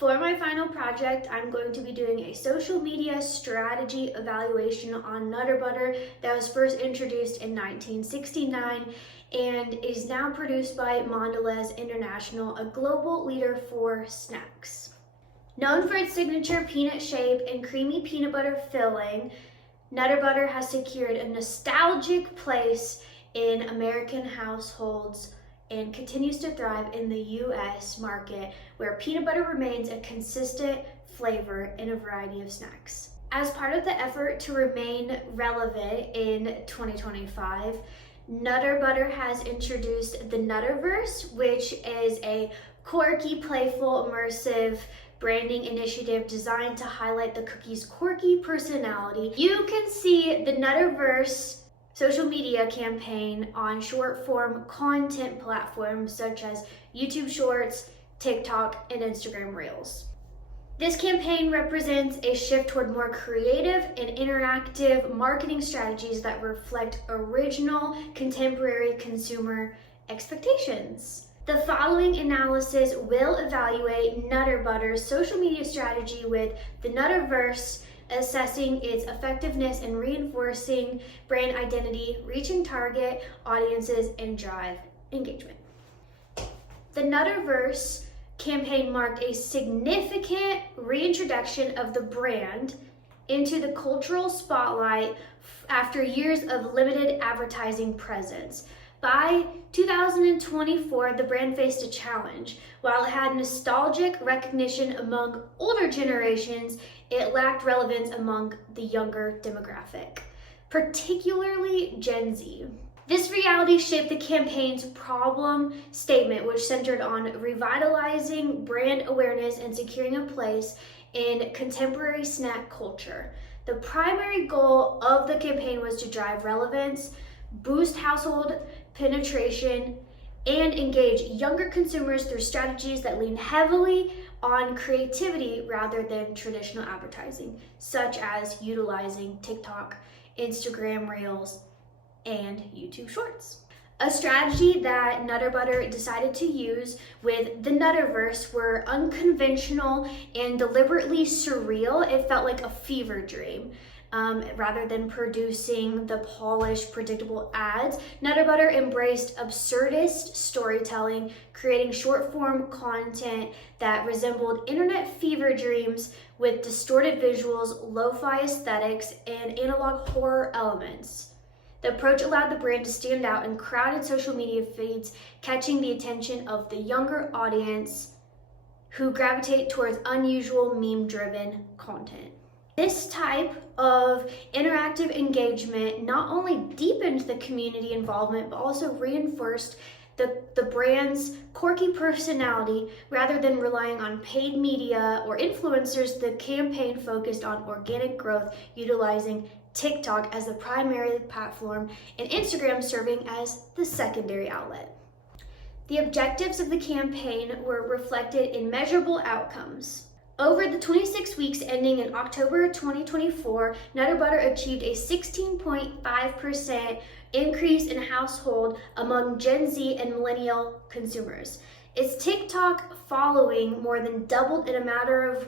For my final project, I'm going to be doing a social media strategy evaluation on Nutter Butter that was first introduced in 1969 and is now produced by Mondelez International, a global leader for snacks. Known for its signature peanut shape and creamy peanut butter filling, Nutter Butter has secured a nostalgic place in American households and continues to thrive in the US market, where peanut butter remains a consistent flavor in a variety of snacks. As part of the effort to remain relevant in 2025, Nutter Butter has introduced the Nutterverse, which is a quirky, playful, immersive branding initiative designed to highlight the cookie's quirky personality. You can see the Nutterverse social media campaign on short form content platforms such as YouTube Shorts, TikTok, and Instagram Reels. This campaign represents a shift toward more creative and interactive marketing strategies that reflect original, contemporary consumer expectations. The following analysis will evaluate Nutter Butter's social media strategy with the Nutterverse, assessing its effectiveness in reinforcing brand identity, reaching target audiences, and drive engagement. The Nutterverse campaign marked a significant reintroduction of the brand into the cultural spotlight after years of limited advertising presence. By 2024, the brand faced a challenge. While it had nostalgic recognition among older generations, it lacked relevance among the younger demographic, particularly Gen Z. This reality shaped the campaign's problem statement, which centered on revitalizing brand awareness and securing a place in contemporary snack culture. The primary goal of the campaign was to drive relevance, boost household penetration, and engage younger consumers through strategies that lean heavily on creativity rather than traditional advertising, such as utilizing TikTok, Instagram Reels, and YouTube Shorts. A strategy that Nutter Butter decided to use with the Nutterverse were unconventional and deliberately surreal. It felt like a fever dream. Rather than producing the polished, predictable ads, Nutter Butter embraced absurdist storytelling, creating short-form content that resembled internet fever dreams with distorted visuals, lo-fi aesthetics, and analog horror elements. The approach allowed the brand to stand out in crowded social media feeds, catching the attention of the younger audience who gravitate towards unusual meme-driven content. This type of interactive engagement not only deepened the community involvement, but also reinforced the brand's quirky personality. Rather than relying on paid media or influencers, the campaign focused on organic growth, utilizing TikTok as the primary platform and Instagram serving as the secondary outlet. The objectives of the campaign were reflected in measurable outcomes. Over the 26 weeks ending in October 2024, Nutter Butter achieved a 16.5% increase in household among Gen Z and millennial consumers. Its TikTok following more than doubled in a matter of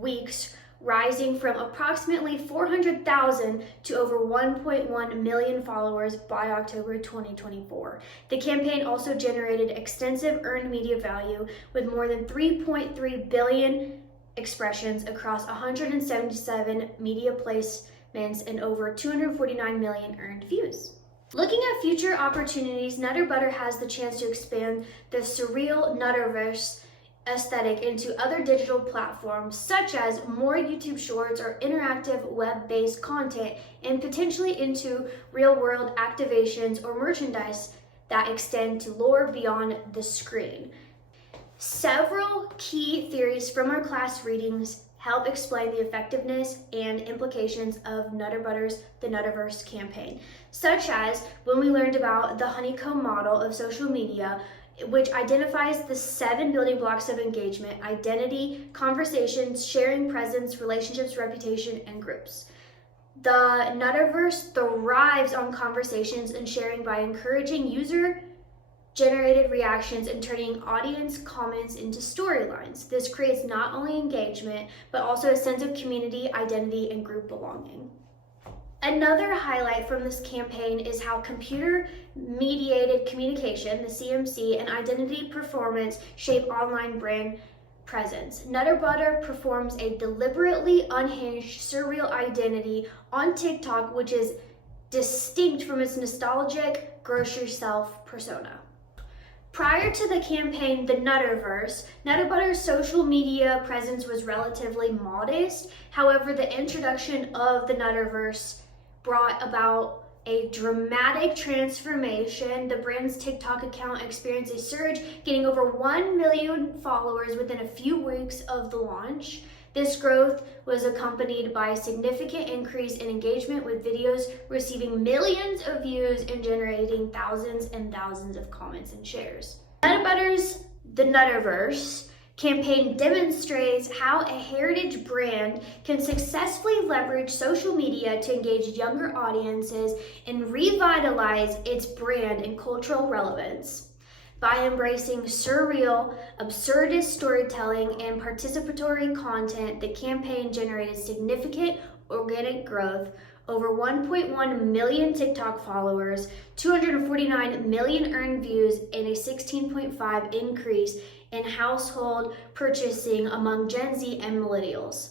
weeks, rising from approximately 400,000 to over 1.1 million followers by October 2024. The campaign also generated extensive earned media value with more than 3.3 billion expressions across 177 media placements and over 249 million earned views. Looking at future opportunities, Nutter Butter has the chance to expand the surreal Nutterverse aesthetic into other digital platforms, such as more YouTube Shorts or interactive web-based content, and potentially into real-world activations or merchandise that extend to lore beyond the screen. Several key theories from our class readings help explain the effectiveness and implications of Nutter Butter's The Nutterverse campaign, such as when we learned about the honeycomb model of social media, which identifies the 7 building blocks of engagement: identity, conversations, sharing, presence, relationships, reputation, and groups. The Nutterverse thrives on conversations and sharing by encouraging user generated reactions and turning audience comments into storylines. This creates not only engagement, but also a sense of community, identity, and group belonging. Another highlight from this campaign is how computer-mediated communication, the CMC, and identity performance shape online brand presence. Nutterbutter performs a deliberately unhinged, surreal identity on TikTok, which is distinct from its nostalgic grow-yourself persona. Prior to the campaign, the Nutterverse, Nutterbutter's social media presence was relatively modest. However, the introduction of the Nutterverse brought about a dramatic transformation. The brand's TikTok account experienced a surge, getting over 1 million followers within a few weeks of the launch. This growth was accompanied by a significant increase in engagement, with videos receiving millions of views and generating thousands and thousands of comments and shares. Nutterbutter's The Nutterverse campaign demonstrates how a heritage brand can successfully leverage social media to engage younger audiences and revitalize its brand and cultural relevance. By embracing surreal, absurdist storytelling and participatory content, the campaign generated significant organic growth, over 1.1 million TikTok followers, 249 million earned views, and a 16.5% increase in household purchasing among Gen Z and millennials.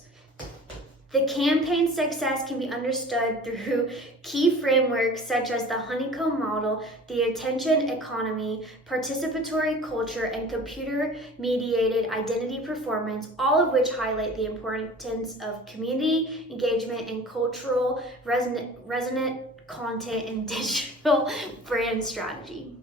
The campaign's success can be understood through key frameworks such as the honeycomb model, the attention economy, participatory culture, and computer-mediated identity performance, all of which highlight the importance of community engagement and cultural resonant content in digital brand strategy.